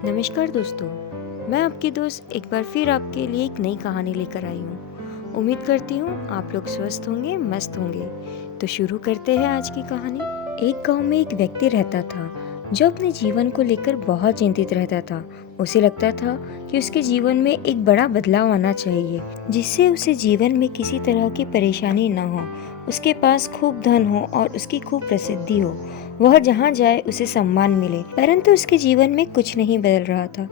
नमस्कार दोस्तों, मैं आपकी दोस्त एक बार फिर आपके लिए एक नई कहानी लेकर आई हूँ। उम्मीद करती हूँ आप लोग स्वस्थ होंगे, मस्त होंगे। तो शुरू करते हैं आज की कहानी। एक गांव में एक व्यक्ति रहता था जो अपने जीवन को लेकर बहुत चिंतित रहता था। उसे लगता था कि उसके जीवन में एक बड़ा बदलाव आना चाहिए, जिससे उसे जीवन में किसी तरह की परेशानी न हो, उसके पास खूब धन हो और उसकी खूब प्रसिद्धि हो, वह जहाँ जाए उसे सम्मान मिले। परंतु उसके जीवन में कुछ नहीं बदल रहा था,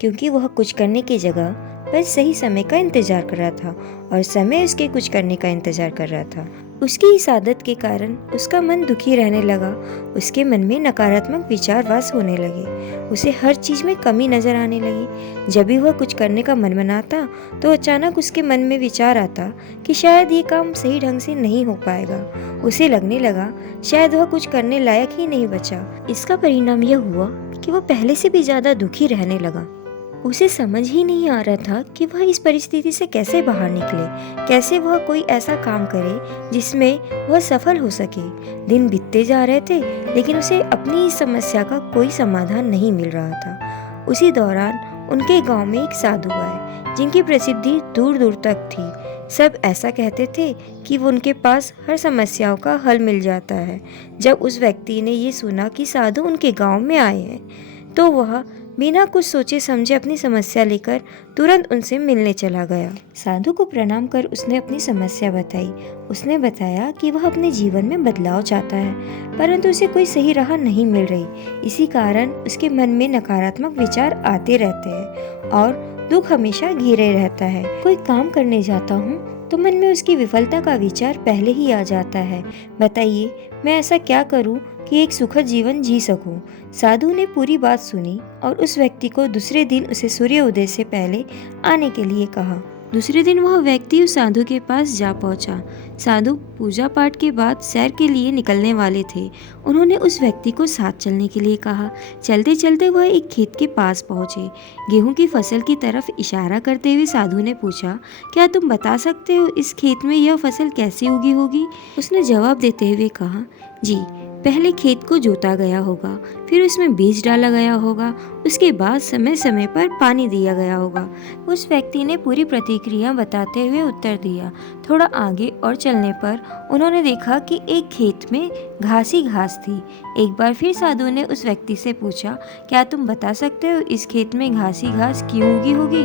क्योंकि वह कुछ करने की जगह बस सही समय का इंतजार कर रहा था और समय उसके कुछ करने का इंतजार कर रहा था। उसकी इस आदत के कारण उसका मन दुखी रहने लगा। उसके मन में नकारात्मक विचार वास होने लगे। उसे हर चीज में कमी नजर आने लगी। जब भी वह कुछ करने का मन बनाता तो अचानक उसके मन में विचार आता कि शायद ये काम सही ढंग से नहीं हो पाएगा। उसे लगने लगा शायद वह कुछ करने लायक ही नहीं बचा। इसका परिणाम यह हुआ कि वह पहले से भी ज्यादा दुखी रहने लगा। उसे समझ ही नहीं आ रहा था कि वह इस परिस्थिति से कैसे बाहर निकले, कैसे वह कोई ऐसा काम करे जिसमें वह सफल हो सके। दिन बीतते जा रहे थे, लेकिन उसे अपनी इस समस्या का कोई समाधान नहीं मिल रहा था। उसी दौरान उनके गांव में एक साधु आए, जिनकी प्रसिद्धि दूर दूर तक थी। सब ऐसा कहते थे कि वो उनके पास हर समस्याओं का हल मिल जाता है। जब उस व्यक्ति ने ये सुना कि साधु उनके गांव में आए हैं, तो वह बिना कुछ सोचे समझे अपनी समस्या लेकर तुरंत उनसे मिलने चला गया। साधु को प्रणाम कर उसने अपनी समस्या बताई। उसने बताया कि वह अपने जीवन में बदलाव चाहता है, परंतु उसे कोई सही राह नहीं मिल रही। इसी कारण उसके मन में नकारात्मक विचार आते रहते हैं और दुख हमेशा घेरे रहता है। कोई काम करने जाता हूँ तो मन में उसकी विफलता का विचार पहले ही आ जाता है। बताइए, मैं ऐसा क्या करूँ कि एक सुखद जीवन जी सकूं। साधु ने पूरी बात सुनी और उस व्यक्ति को दूसरे दिन उसे सूर्य उदय से पहले आने के लिए कहा। दूसरे दिन वह व्यक्ति उस साधु के पास जा पहुंचा। साधु पूजा पाठ के बाद सैर के लिए निकलने वाले थे। उन्होंने उस व्यक्ति को साथ चलने के लिए कहा। चलते चलते वह एक खेत के पास पहुंचे। गेहूं की फसल की तरफ इशारा करते हुए साधु ने पूछा, क्या तुम बता सकते हो इस खेत में यह फसल कैसे उगी होगी? उसने जवाब देते हुए कहा, जी, पहले खेत को जोता गया होगा, फिर उसमें बीज डाला गया होगा, उसके बाद समय समय पर पानी दिया गया होगा। उस व्यक्ति ने पूरी प्रतिक्रिया बताते हुए उत्तर दिया। थोड़ा आगे और चलने पर उन्होंने देखा कि एक खेत में घास ही घास थी। एक बार फिर साधु ने उस व्यक्ति से पूछा, क्या तुम बता सकते हो इस खेत में घास ही घास क्यों उगी होगी?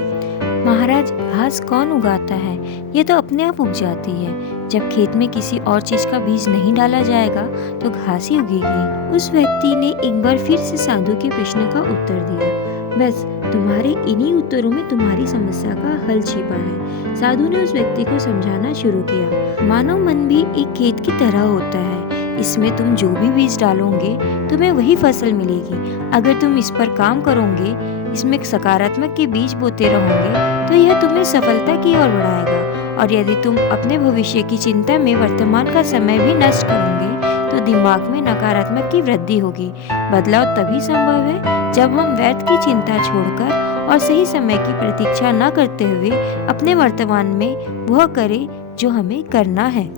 महाराज, घास कौन उगाता है? ये तो अपने आप उग जाती है। जब खेत में किसी और चीज का बीज नहीं डाला जाएगा तो घास ही उगेगी। उस व्यक्ति ने एक बार फिर से साधु के प्रश्न का उत्तर दिया। बस तुम्हारे इन्हीं उत्तरों में तुम्हारी समस्या का हल छिपा है। साधु ने उस व्यक्ति को समझाना शुरू किया। मानव मन भी एक खेत की तरह होता है। इसमें तुम जो भी बीज डालोगे तुम्हें वही फसल मिलेगी। अगर तुम इस पर काम करोगे, इसमें सकारात्मक के बीज बोते रहोगे, तो यह तुम्हें सफलता की ओर बढ़ाएगा। और यदि तुम अपने भविष्य की चिंता में वर्तमान का समय भी नष्ट करोगे तो दिमाग में नकारात्मक की वृद्धि होगी। बदलाव तभी संभव है जब हम व्यर्थ की चिंता छोड़कर और सही समय की प्रतीक्षा न करते हुए अपने वर्तमान में वह करें जो हमें करना है।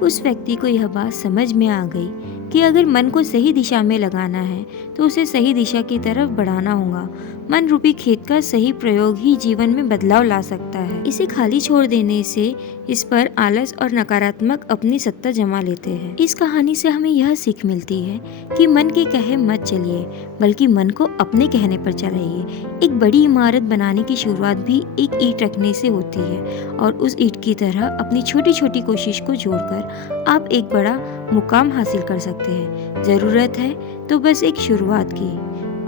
उस व्यक्ति को यह बात समझ में आ गई कि अगर मन को सही दिशा में लगाना है तो उसे सही दिशा की तरफ बढ़ाना होगा। मन रूपी खेत का सही प्रयोग ही जीवन में बदलाव ला सकता है। इसे खाली छोड़ देने से इस पर आलस और नकारात्मक अपनी सत्ता जमा लेते हैं। इस कहानी से हमें यह सीख मिलती है कि मन के कहे मत चलिए, बल्कि मन को अपने कहने पर चलाइए। एक बड़ी इमारत बनाने की शुरुआत भी एक ईंट रखने से होती है, और उस ईंट की तरह अपनी छोटी छोटी कोशिश को जोड़कर आप एक बड़ा मुकाम हासिल कर सकते हैं। जरूरत है तो बस एक शुरुआत की।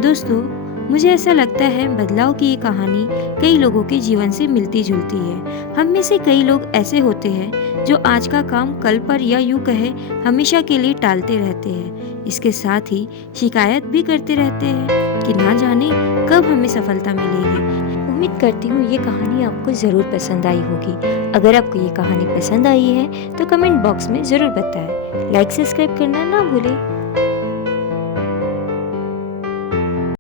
दोस्तों, मुझे ऐसा लगता है बदलाव की ये कहानी कई लोगों के जीवन से मिलती जुलती है। हम में से कई लोग ऐसे होते हैं जो आज का काम कल पर या यूं कहे हमेशा के लिए टालते रहते हैं। इसके साथ ही शिकायत भी करते रहते हैं कि ना जाने कब हमें सफलता मिलेगी। उम्मीद करती हूँ ये कहानी आपको ज़रूर पसंद आई होगी। अगर आपको ये कहानी पसंद आई है तो कमेंट बॉक्स में ज़रूर बताएं। लाइक सब्सक्राइब करना ना भूलें।